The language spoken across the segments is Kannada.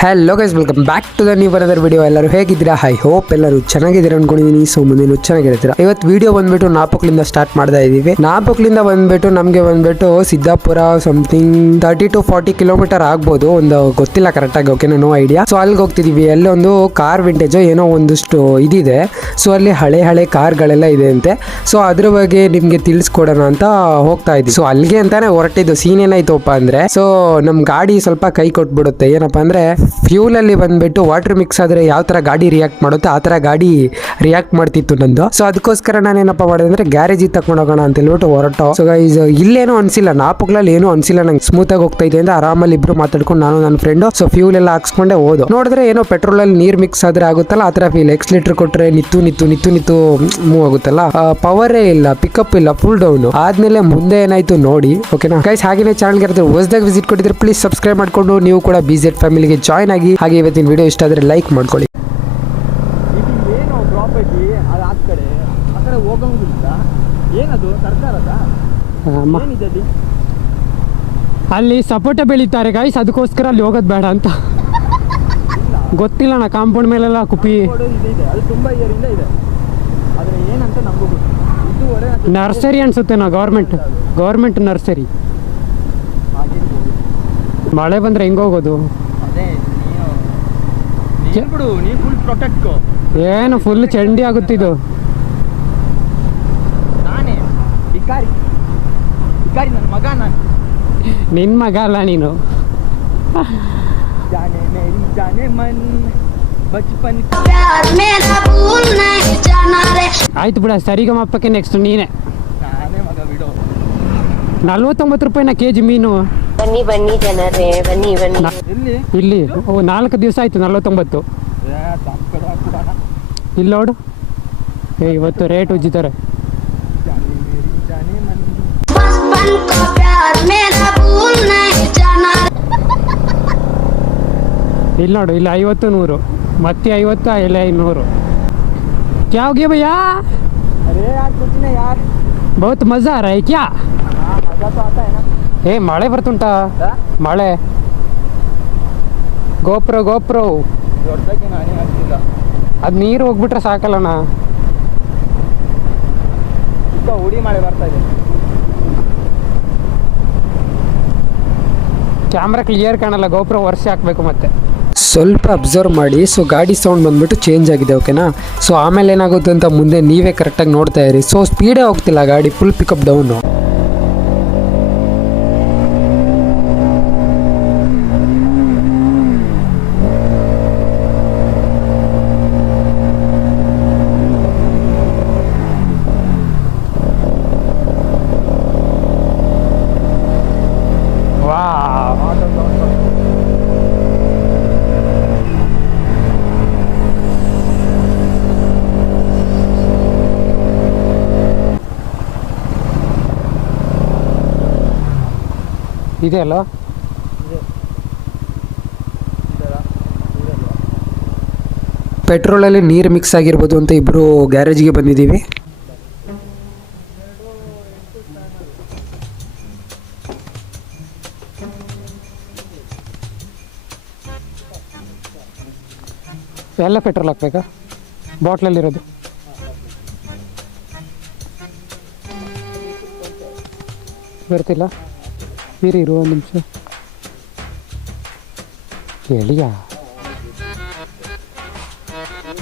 Hello guys welcome back to the new brother video ಎಲ್ಲರೂ ಹೇಗಿದ್ದೀರಾ? ಐ ಹೋಪ್ ಎಲ್ಲರೂ ಚೆನ್ನಾಗಿದ್ದೀರಾ ಅನ್ಕೊಂಡಿದ್ದೀನಿ ಸೊ ಮುಂದಿನ ಚೆನ್ನಾಗಿರ್ತೀರಾ ಇವತ್ತು ವಿಡಿಯೋ ಬಂದ್ಬಿಟ್ಟು ನಾಪಕ್ಲಿಂದ ಸ್ಟಾರ್ಟ್ ಮಾಡ್ತಾ ಇದೀವಿ ನಾಪಕ್ಲಿಂದ ಬಂದ್ಬಿಟ್ಟು ನಮಗೆ ಬಂದ್ಬಿಟ್ಟು Siddapur something thirty to forty kilometre ಆಗ್ಬೋದು. ಒಂದು ಗೊತ್ತಿಲ್ಲ ಕರೆಕ್ಟಾಗಿ ಓಕೆ ನೋ ಐಡಿಯಾ ಸೊ ಅಲ್ಲಿಗೆ ಹೋಗ್ತಿದೀವಿ. ಅಲ್ಲಿ ಒಂದು ಕಾರ್ ವಿಂಟೇಜ್ ಏನೋ ಒಂದಷ್ಟು ಇದಿದೆ. ಸೊ ಅಲ್ಲಿ ಹಳೆ ಹಳೆ ಕಾರ್ಗಳೆಲ್ಲ ಇದೆ ಅಂತೆ ಸೊ ಅದ್ರ ಬಗ್ಗೆ ನಿಮಗೆ ತಿಳಿಸ್ಕೊಡೋಣ ಅಂತ ಹೋಗ್ತಾ ಇದ್ದೀವಿ. ಸೊ ಅಲ್ಲಿಗೆ ಅಂತಾನೆ ಹೊರಟಿದ್ದು. ಸೀನ್ ಏನಾಯ್ತಪ್ಪ ಅಂದ್ರೆ ಸೊ ನಮ್ಮ ಗಾಡಿ ಸ್ವಲ್ಪ ಕೈ ಕೊಟ್ಬಿಡುತ್ತೆ. ಏನಪ್ಪಾ ಅಂದ್ರೆ ಫ್ಯೂಲ್ ಅಲ್ಲಿ ಬಂದ್ಬಿಟ್ಟು ವಾಟರ್ ಮಿಕ್ಸ್ ಆದರೆ ಯಾವ ಥರ ಗಾಡಿ ರಿಯಾಕ್ಟ್ ಮಾಡುತ್ತೆ ಆ ಥರ ಗಾಡಿ ರಿಯಾಕ್ಟ್ ಮಾಡ್ತಿತ್ತು ನಂದು. ಸೊ ಅದಕ್ಕೋಸ್ಕರ ನಾನು ಏನಪ್ಪ ಮಾಡಿದೆ ಅಂದರೆ ಗ್ಯಾರೇಜಿಗೆ ತಗೊಂಡು ಹೋಗೋಣ ಅಂತ ಹೇಳ್ಬಿಟ್ಟು ಹೊರಟು. ಸೊ ಗೈಸ್ ಇಲ್ಲೇನು ಅನಿಸಿಲ್ಲ. ನಾಪುಗಳಲ್ಲಿ ಏನೂ ಅನಿಸಿಲ್ಲ. ನಂಗೆ ಸ್ಮೂತಾಗಿ ಹೋಗ್ತಾ ಇದೆ ಅಂತ ಆರಾಮಲ್ಲಿ ಇಬ್ರು ಮಾತಾಡ್ಕೊಂಡು ನಾನು ನನ್ನ ಫ್ರೆಂಡು ಸೊ ಫ್ಯೂಲ್ ಎಲ್ಲ ಹಾಕ್ಸ್ಕೊಂಡೆ ಹೋದು. ನೋಡಿದ್ರೆ ಏನೋ ಪೆಟ್ರೋಲಲ್ಲಿ ನೀರು ಮಿಕ್ಸ್ ಆದರೆ ಆಗುತ್ತಲ್ಲ, ಆ ಥರ ಫೀಲ್ ಎಕ್ಸ್ ಲೀಟರ್ ಕೊಟ್ಟರೆ ನಿತ್ತು ನಿತ್ತು ನಿತ್ತು ನಿತ್ತು ಮೂವ್ ಆಗುತ್ತಲ್ಲ. ಪವರೇ ಇಲ್ಲ ಪಿಕಪ್ ಇಲ್ಲ ಫುಲ್ ಡೌನ್ ಆದ್ಮೇಲೆ ಮುಂದೆ ಏನಾಯ್ತು ನೋಡಿ ಓಕೆನಾ ಗೈಸ್ ಹಾಗೇನೆ ಚಾನಲ್ಗೆ ಹೊಸದಾಗ ವಿಸಿಟ್ ಕೊಟ್ಟಿದ್ರೆ ಪ್ಲೀಸ್ ಸಬ್ಸ್ಕ್ರೈಬ್ ಮಾಡ್ಕೊಂಡು, ನೀವು ಕೂಡ ಬಿ ಜೆಡ್ ಫ್ಯಾಮಿಲಿಗೆ ಜಾಯ್ನ್ ಆಗಿ ಹಾಗೆ ಇವತ್ತಿನ ವಿಡಿಯೋ ಇಷ್ಟ ಆದರೆ ಲೈಕ್ ಮಾಡ್ಕೊಳ್ಳಿ. ಇದು ಏನು ಪ್ರಾಪರ್ಟಿ ಅದು ಆ ಕಡೆ ಆ ಕಡೆ ಹೋಗಂಗಿಲ್ಲ ಏನದು ಸರ್ಕಾರದ? ಏನಿದೆ ಅಲ್ಲಿ? ಅಲ್ಲಿ ಸಪೋಟ ಬೆಳೀತಾರೆ ಗೈಸ್ ಅದಕ್ಕೋಸ್ಕರ ಅಲ್ಲಿ ಹೋಗೋದು ಬೇಡ ಅಂತ. ಗೊತ್ತಿಲ್ಲ ನಾ ಕಾಂಪೌಂಡ್ ಮೇಲೆಲ್ಲ ಕುಪ್ಪಿ. ರೋಡು ಇದೆ ಇದೆ ಅದು ತುಂಬ ಇಯರಿಂದ ಇದೆ. ಆದರೆ ಏನಂತ ನಮಗೂ ಗೊತ್ತು. ನರ್ಸರಿ ಅನ್ಸುತ್ತೆ ನಾ ಗೌರ್ಮೆಂಟ್ ಗೌರ್ಮೆಂಟ್ ನರ್ಸರಿ ಮಳೆ ಬಂದ್ರೆ ಹೆಂಗ್ ಹೋಗೋದು ಅದೇ ನೀನು ನೀನು ಏನು ಫುಲ್ ಚಂಡಿ ಆಗುತ್ತಿದ್ದು ನಿನ್? ಮಗ ನಾನು. ನಿನ್ನ ಅಲ್ಲ ನೀನು. ಆಯ್ತು ಬಿಡ ಸರಿಗಮಪ್ಪಕ್ಕೆ ನೆಕ್ಸ್ಟ್ ನೀನೆ. ನಲ್ವತ್ತೊಂಬತ್ತು ರೂಪಾಯಿನ ಕೆ ಜಿ ಮೀನು. ಬನ್ನಿ ಬನ್ನಿ ಜನರೇ ಬನ್ನಿ ಬನ್ನಿ ಎಲ್ಲಿ ಇಲ್ಲಿ ಓ ನಾಲ್ಕು ದಿವಸ ಆಯ್ತು ನಲ್ವತ್ತೊಂಬತ್ತು ಏ, ತಪ್ಪು ಹಾಕ್ಬಿಡೋಣ. ಇಲ್ಲಿ ನೋಡು ಏ ಇವತ್ತು ರೇಟ್ ಉಜ್ಜಿತಾರೆ ಜಾನೆ ಮೇರಿ ಜಾನೆ ಮನ್ बचपन का प्यार मेरा भूल नहीं जाना रे ಇಲ್ಲಿ ನೋಡು ಇಲ್ಲಿ ಐವತ್ತು ನೂರು ಮತ್ತೆ ಐವತ್ತು ಇಲ್ಲ ಐನೂರು क्या हो गया भैया अरे यार कुछ नहीं यार बहुत मजा आ रहा है क्या हाँ मजा तो आता है ना ಏ ಮಳೆ ಬರ್ತುಂಟ ಮಳೆ. GoPro GoPro. ಅದ್ ನೀರು ಹೋಗ್ಬಿಟ್ರೆ ಸಾಕಲ್ಲಣ್ಣ ಹುಡಿ ಮಳೆ ಬರ್ತಾ ಇದೆ. ಕ್ಯಾಮ್ರಾ ಕ್ಲಿಯರ್ ಕಾಣಲ್ಲ ಗೋಪ್ರೋ ವರ್ಷ ಹಾಕ್ಬೇಕು ಮತ್ತೆ. ಸ್ವಲ್ಪ ಅಬ್ಸರ್ವ್ ಮಾಡಿ ಸೊ ಗಾಡಿ ಸೌಂಡ್ ಬಂದ್ಬಿಟ್ಟು ಚೇಂಜ್ ಆಗಿದೆ ಓಕೆನಾ ಸೊ ಆಮೇಲೆ ಏನಾಗುತ್ತೆ ಅಂತ ಮುಂದೆ ನೀವೇ ಕರೆಕ್ಟಾಗಿ ನೋಡ್ತಾ ಇರಿ. ಸೊ ಸ್ಪೀಡೇ ಹೋಗ್ತಿಲ್ಲ ಗಾಡಿ ಫುಲ್ ಪಿಕಪ್ ಡೌನು ಇದೆ ಅಲ್ಲ? ಪೆಟ್ರೋಲಲ್ಲಿ ನೀರು ಮಿಕ್ಸ್ ಆಗಿರ್ಬೋದು ಅಂತ ಇಬ್ಬರು ಗ್ಯಾರೇಜ್ಗೆ ಬಂದಿದ್ದೀವಿ. ಎಲ್ಲ ಪೆಟ್ರೋಲ್ ಹಾಕ್ಬೇಕಾ? ಬಾಟ್ಲಲ್ಲಿರೋದು ಬರ್ತಿಲ್ಲ? ಇರಿ, ಇರು, ಒಂದು ನಿಮಿಷ. ಹೇಳಿಯ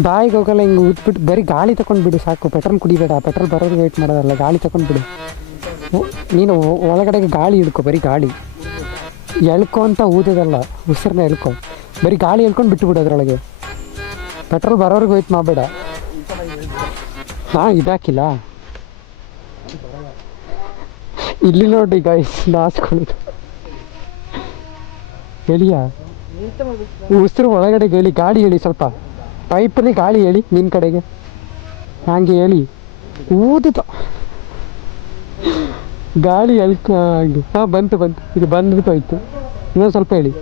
ಬಾಯಿಗೆ ಹೋಗಲ್ಲ ಹಿಂಗೆ ಉದ್ಬಿಟ್ಟು ಬರೀ ಗಾಳಿ ತಗೊಂಡು ಬಿಡು ಸಾಕು. ಪೆಟ್ರೋಲ್ ಕುಡಿಬೇಡ, ಪೆಟ್ರೋಲ್ ಬರೋದು ವೇಟ್ ಮಾಡೋದಲ್ಲ, ಗಾಳಿ ತಗೊಂಡು ಬಿಡು. ನೀನು ಒಳಗಡೆ ಒಳಗಡೆಗೆ ಗಾಳಿ ಹಿಡ್ಕೊ ಬರೀ ಗಾಳಿ. ಎಳ್ಕೊ ಅಂತ ಊದೋದಲ್ಲ ಉಸಿರನ್ನ ಎಳ್ಕೊ. ಬರೀ ಗಾಳಿ ಎಳ್ಕೊಂಡು ಬಿಟ್ಟು ಬಿಡು ಅದರೊಳಗೆ. ಪೆಟ್ರೋಲ್ ಬರೋರಿಗೆ ವೆಯ್ಟ್ ಮಾಡಬೇಡ. ಹಾಂ, ಇದಾಕಿಲ್ಲ. ಇಲ್ಲಿ ನೋಡಿ ಗೈಸ್ ನಾಚ್ಕೊಳ್ಳೋದು ಹೇಳಿಯಾ ಉಸಿರು ಒಳಗಡೆ ಹೇಳಿ, ಗಾಳಿ ಹೇಳಿ ಸ್ವಲ್ಪ. ಪೈಪಲ್ಲಿ ಗಾಳಿ ಹೇಳಿ ನಿನ್ನ ಕಡೆಗೆ. ಹಾಗೆ ಹೇಳಿ. ಊದಿತ. ಗಾಳಿ ಎಳ್ಕ ಹಾಗೆ ಹಾಂ, ಬಂತು ಬಂತು. ಇದು ಬಂದ್ಬಿಟ್ಟು ಹೋಯ್ತು. ಇನ್ನೊಂದು ಸ್ವಲ್ಪ ಹೇಳಿ.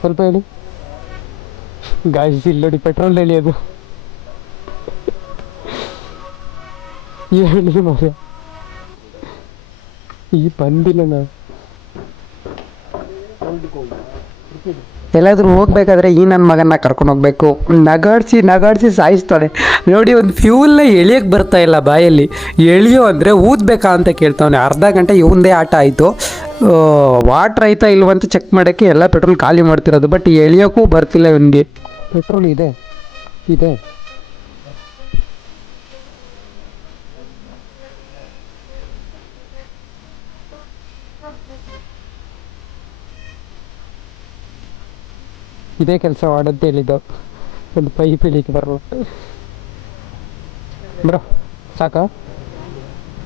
ಸ್ವಲ್ಪ ಹೇಳಿ. ಗಾಯ್ಸ್ ಇಲ್ಲಿ ನೋಡಿ ಪೆಟ್ರೋಲ್ ಹೇಳಿ ಹೇಳಿ ಮರ ಈ ಬಂದಿಲ್ಲ ಎಲ್ಲಾದರೂ ಹೋಗ್ಬೇಕಾದ್ರೆ ಈ ನನ್ನ ಮಗನ ಕರ್ಕೊಂಡು ಹೋಗ್ಬೇಕು. ನಗಾಡ್ಸಿ ನಗಾಡ್ಸಿ ಸಾಯಿಸ್ತಾನೆ ನೋಡಿ ಒಂದು ಫ್ಯೂಲ್ನ ಎಳಿಯಕ್ಕೆ ಬರ್ತಾ ಇಲ್ಲ ಬಾಯಲ್ಲಿ. ಎಳಿಯೋ ಅಂದರೆ ಊದ್ಬೇಕಾ ಅಂತ ಕೇಳ್ತಾವನೆ. ಅರ್ಧ ಗಂಟೆ ಇವಂದೇ ಆಟ ಆಯಿತು. ವಾಟ್ರ್ ಆಯ್ತಾ ಇಲ್ವಂತ ಚೆಕ್ ಮಾಡೋಕ್ಕೆ ಎಲ್ಲ ಪೆಟ್ರೋಲ್ ಖಾಲಿ ಮಾಡ್ತಿರೋದು ಬಟ್ ಎಳಿಯೋಕ್ಕೂ ಬರ್ತಿಲ್ಲ ಇವನಿಗೆ. ಪೆಟ್ರೋಲ್ ಇದೆ. ಇದೆ. ಇದೇ ಕೆಲಸ ಮಾಡಂತ ಹೇಳಿದ್ದು. ಒಂದು ಪೈಪ್ ಇಳಿಕೆ ಬರಲ್ಲ. ಬ್ರೋ, ಸಾಕಾ?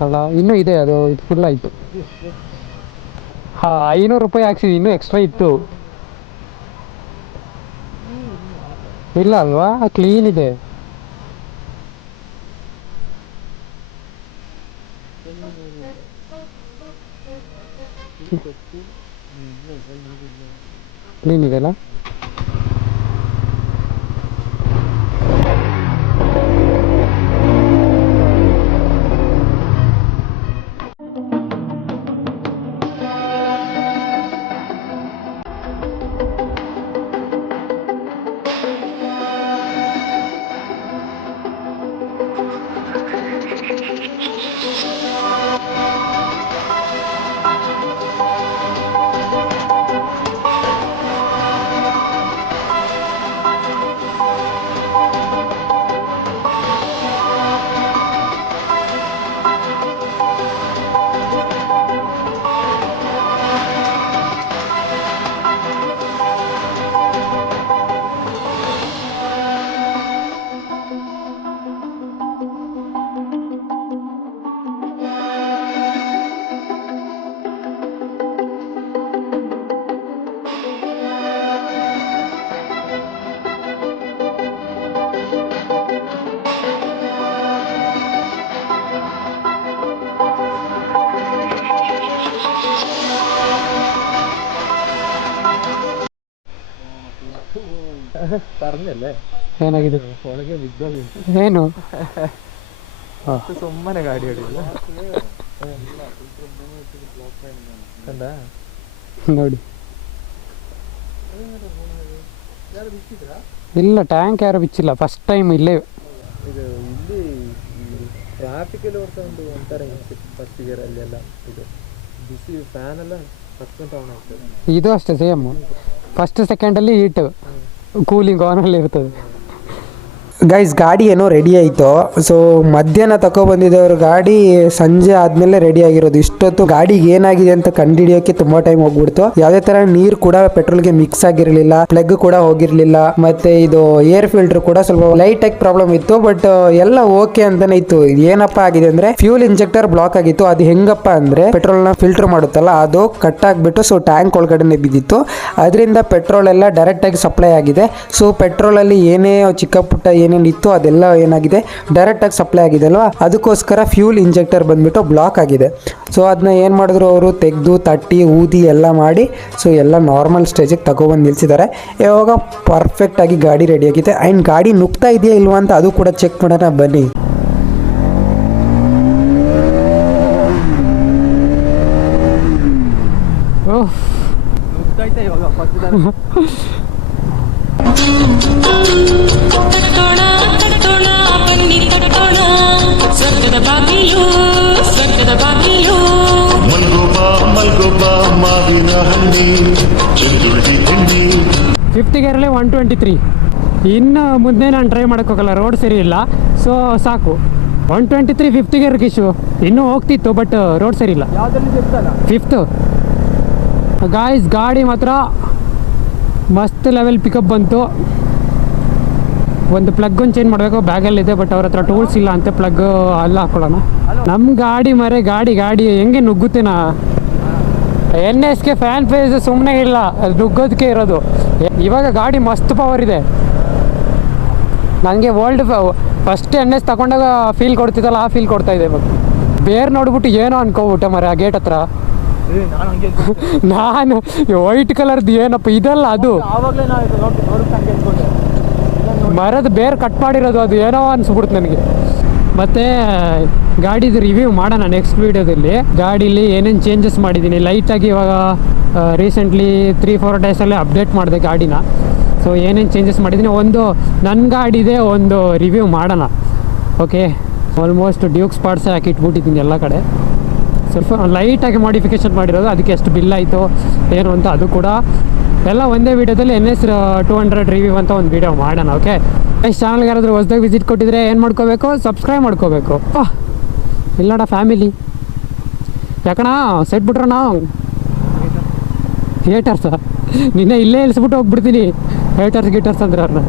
ಅಲ್ಲ, ಇನ್ನೂ ಇದೆ, ಅದು ಇದು ಫುಲ್ ಆಯಿತು. ಹಾಂ, ಐನೂರು ರೂಪಾಯಿ ಹಾಕ್ಸಿದ್ದು ಇನ್ನೂ ಎಕ್ಸ್ಟ್ರಾ ಇತ್ತು. ಇಲ್ಲ ಅಲ್ವಾ? ಕ್ಲೀನ್ ಇದೆ. ಕ್ಲೀನ್ ಇದೆಲ್ಲ പറഞ്ഞല്ലേ ಏನಾಗಿದೆ ಒಳಗೆ ಬಿದ್ದೋಗಿ ಏನು ಸುಮ್ಮನೆ ಗಾಡಿ ಹೊಡಿಲ್ಲ ಕಂಡ ನೋಡಿ ಇಲ್ಲ ಟ್ಯಾಂಕ್ ಯಾರು ಬಿಚ್ಚಿಲ್ಲ ಫಸ್ಟ್ ಟೈಮ್ ಇಲ್ಲೇ ಇದು ಇಲ್ಲಿ ಟ್ರಾಫಿಕ್ ಅಲ್ಲಿ ಬರ್ತಾ ಒಂದು ಒಂಥರ ಫಸ್ಟ್ ಇಯರ್ ಅಲ್ಲಿ ಎಲ್ಲ ಇದು ಬಿಸಿ ಫ್ಯಾನ್ ಎಲ್ಲ ಹತ್ಕೊಂತ ಆನ್ ಆಗ್ತದೆ ಇದು ಅಷ್ಟೇ ಸೇಮ್ ಫಸ್ಟ್ ಸೆಕೆಂಡಲ್ಲಿ ಹೀಟ್ ಕೂಲಿಂಗ್ ಆನಲ್ಲಿ ಇರ್ತದೆ ಗೈಸ್ ಗಾಡಿ ಏನೋ ರೆಡಿ ಆಯಿತು. ಸೊ ಮಧ್ಯಾಹ್ನ ತಗೊಬಂದಿದ್ದವ್ರ ಗಾಡಿ ಸಂಜೆ ಆದಮೇಲೆ ರೆಡಿ ಆಗಿರೋದು. ಇಷ್ಟೊತ್ತು ಗಾಡಿಗೆ ಏನಾಗಿದೆ ಅಂತ ಕಂಡುಹಿಡಿಯೋಕೆ ತುಂಬ ಟೈಮ್ ಹೋಗ್ಬಿಡ್ತು. ಯಾವುದೇ ತರ ನೀರು ಕೂಡ ಪೆಟ್ರೋಲ್ಗೆ ಮಿಕ್ಸ್ ಆಗಿರಲಿಲ್ಲ ಪ್ಲಗ್ ಕೂಡ ಹೋಗಿರಲಿಲ್ಲ. ಮತ್ತೆ ಇದು ಏರ್ ಫಿಲ್ಟರ್ ಕೂಡ ಸ್ವಲ್ಪ ಲೈಟ್ ಆಗಿ ಪ್ರಾಬ್ಲಮ್ ಇತ್ತು ಬಟ್ ಎಲ್ಲ ಓಕೆ ಅಂತಾನೆ ಇತ್ತು. ಏನಪ್ಪ ಆಗಿದೆ ಅಂದ್ರೆ ಫ್ಯೂಲ್ ಇಂಜೆಕ್ಟರ್ ಬ್ಲಾಕ್ ಆಗಿತ್ತು. ಅದು ಹೆಂಗಪ್ಪ ಅಂದ್ರೆ ಪೆಟ್ರೋಲ್ನ ಫಿಲ್ಟರ್ ಮಾಡುತ್ತಲ್ಲ, ಅದು ಕಟ್ ಆಗಿಬಿಟ್ಟು ಸೊ ಟ್ಯಾಂಕ್ ಒಳಗಡೆ ಬಿದ್ದಿತ್ತು. ಅದರಿಂದ ಪೆಟ್ರೋಲ್ ಎಲ್ಲ ಡೈರೆಕ್ಟ್ ಆಗಿ ಸಪ್ಲೈ ಆಗಿದೆ. ಸೊ ಪೆಟ್ರೋಲ್ ಅಲ್ಲಿ ಏನೇ ಚಿಕ್ಕ ಪುಟ್ಟ ಏನೇನು ಇತ್ತು ಅದೆಲ್ಲ ಏನಾಗಿದೆ? ಡೈರೆಕ್ಟ್ ಆಗಿ ಸಪ್ಲೈ ಆಗಿದೆ ಅಲ್ವಾ? ಅದಕ್ಕೋಸ್ಕರ ಫ್ಯೂಲ್ ಇಂಜೆಕ್ಟರ್ ಬಂದ್ಬಿಟ್ಟು ಬ್ಲಾಕ್ ಆಗಿದೆ. ಸೊ ಅದನ್ನ ಏನು ಮಾಡಿದ್ರು ಅವರು? ತೆಗೆದು ತಟ್ಟಿ ಊದಿ ಎಲ್ಲ ಮಾಡಿ ಸೊ ಎಲ್ಲ ನಾರ್ಮಲ್ ಸ್ಟೇಜಿಗೆ ತಗೊಬಂದು ನಿಲ್ಸಿದ್ದಾರೆ. ಇವಾಗ ಪರ್ಫೆಕ್ಟ್ ಆಗಿ ಗಾಡಿ ರೆಡಿ ಆಗಿದೆ. ಆ್ಯಂಡ್ ಗಾಡಿ ನುಗ್ತಾ ಇದೆಯಾ ಇಲ್ವಾ ಅಂತ ಅದು ಕೂಡ ಚೆಕ್ ಮಾಡೋಣ ಬನ್ನಿ. ಫಿಫ್ತ್ ಗೇರಲ್ಲಿ ಒನ್ ಟ್ವೆಂಟಿ ತ್ರೀ ಇನ್ನು ಮುಂದೆ ನಾನು ಟ್ರೈ ಮಾಡೋಕ್ಕೋಗಲ್ಲ ರೋಡ್ ಸರಿ ಇಲ್ಲ. ಸೊ ಸಾಕು. One twenty three fifth gear Kishu. ಇನ್ನೂ ಹೋಗ್ತಿತ್ತು ಬಟ್ ರೋಡ್ ಸರಿ ಇಲ್ಲ. ಫಿಫ್ತ್ ಗಾಯ್ಸ್ ಗಾಡಿ ಮಾತ್ರ ಮಸ್ತ್ ಲೆವೆಲ್ ಪಿಕಪ್ ಬಂತು. ಒಂದು ಪ್ಲಗ್ ಒಂದು ಚೇಂಜ್ ಮಾಡಬೇಕು ಬ್ಯಾಗಲ್ಲಿದೆ ಬಟ್ ಅವ್ರ ಹತ್ರ ಟೂಲ್ಸ್ ಇಲ್ಲ ಅಂತ ಪ್ಲಗ್ ಅಲ್ಲ ಹಾಕೊಳ್ಳೋಣ. ನಮ್ಮ ಗಾಡಿ ಮರೆ, ಗಾಡಿ ಗಾಡಿ, ಹೆಂಗೆ ನುಗ್ಗುತ್ತೇನಾ ಎನ್ ಎಸ್ಗೆ ಫ್ಯಾನ್ ಫೇಸ್ ಸುಮ್ಮನೆ ಇಲ್ಲ ನುಗ್ಗೋದಕ್ಕೆ ಇರೋದು. ಇವಾಗ ಗಾಡಿ ಮಸ್ತ್ ಪವರ್ ಇದೆ. ನನಗೆ ವರ್ಲ್ಡ್ ಫಸ್ಟ್ ಎನ್ ಎಸ್ ತಗೊಂಡಾಗ ಫೀಲ್ ಕೊಡ್ತಿದ್ದಲ್ಲ ಆ ಫೀಲ್ ಕೊಡ್ತಾ ಇದೆ ಇವಾಗ. ಬೇರೆ ನೋಡ್ಬಿಟ್ಟು ಏನೋ ಅನ್ಕೋಬಿಟ್ಟೆ ಮರೆ ಆ ಗೇಟ್ ಹತ್ರ. ನಾನು ವೈಟ್ ಕಲರ್ದು ಏನಪ್ಪ ಇದಲ್ಲ ಅದು. ಮರದ ಬೇರ್ ಕಟ್ ಮಾಡಿರೋದು ಅದು ಏನೋ ಅನ್ಸ್ಬಿಡ್ತು ನನಗೆ. ಮತ್ತು ಗಾಡಿದು ರಿವ್ಯೂ ಮಾಡೋಣ ನೆಕ್ಸ್ಟ್ ವೀಡಿಯೋದಲ್ಲಿ ಗಾಡೀಲಿ ಏನೇನು ಚೇಂಜಸ್ ಮಾಡಿದ್ದೀನಿ. ಲೈಟಾಗಿ ಇವಾಗ ರೀಸೆಂಟ್ಲಿ ತ್ರೀ ಫೋರ್ ಡೇಸಲ್ಲೇ ಅಪ್ಡೇಟ್ ಮಾಡಿದೆ ಗಾಡಿನ. ಸೊ ಏನೇನು ಚೇಂಜಸ್ ಮಾಡಿದ್ದೀನಿ ಒಂದು ನನ್ನ ಗಾಡಿದೆ ಒಂದು ರಿವ್ಯೂ ಮಾಡೋಣ. ಓಕೆ ಆಲ್ಮೋಸ್ಟ್ ಡ್ಯೂಕ್ ಸ್ಪಾಟ್ಸೇ ಹಾಕಿಟ್ಬಿಟ್ಟಿದ್ದೀನಿ ಎಲ್ಲ ಕಡೆ. ಸ್ವಲ್ಪ ಲೈಟಾಗಿ ಮಾಡಿಫಿಕೇಶನ್ ಮಾಡಿರೋದು, ಅದಕ್ಕೆ ಎಷ್ಟು ಬಿಲ್ ಆಯಿತು, ಏನು ಅಂತ ಅದು ಕೂಡ. ಎಲ್ಲ ಒಂದೇ ವೀಡಿಯೋದಲ್ಲಿ N S two hundred review ಅಂತ ಒಂದು ವೀಡಿಯೋ ಮಾಡೋಣ ಓಕೆ ಎಷ್ಟು ಚಾನಲ್ಗೆ ಯಾರಾದರೂ ಹೊಸದಾಗಿ ವಿಸಿಟ್ ಕೊಟ್ಟಿದ್ರೆ ಏನು ಮಾಡ್ಕೋಬೇಕು? ಸಬ್ಸ್ಕ್ರೈಬ್ ಮಾಡ್ಕೋಬೇಕು. ಇಲ್ಲಡ ಫ್ಯಾಮಿಲಿ ಯಾಕಣ ಸೆಟ್ ಬಿಟ್ರಣ? ಹೇಟರ್ಸ ನಿನ್ನೆ ಇಲ್ಲೇ ಇಳಿಸ್ಬಿಟ್ಟು ಹೋಗ್ಬಿಡ್ತೀನಿ. ಹೇಟರ್ಸ್ ಗೀಟರ್ಸ್ ಅಂದ್ರೆ ಅವ್ರನ್ನ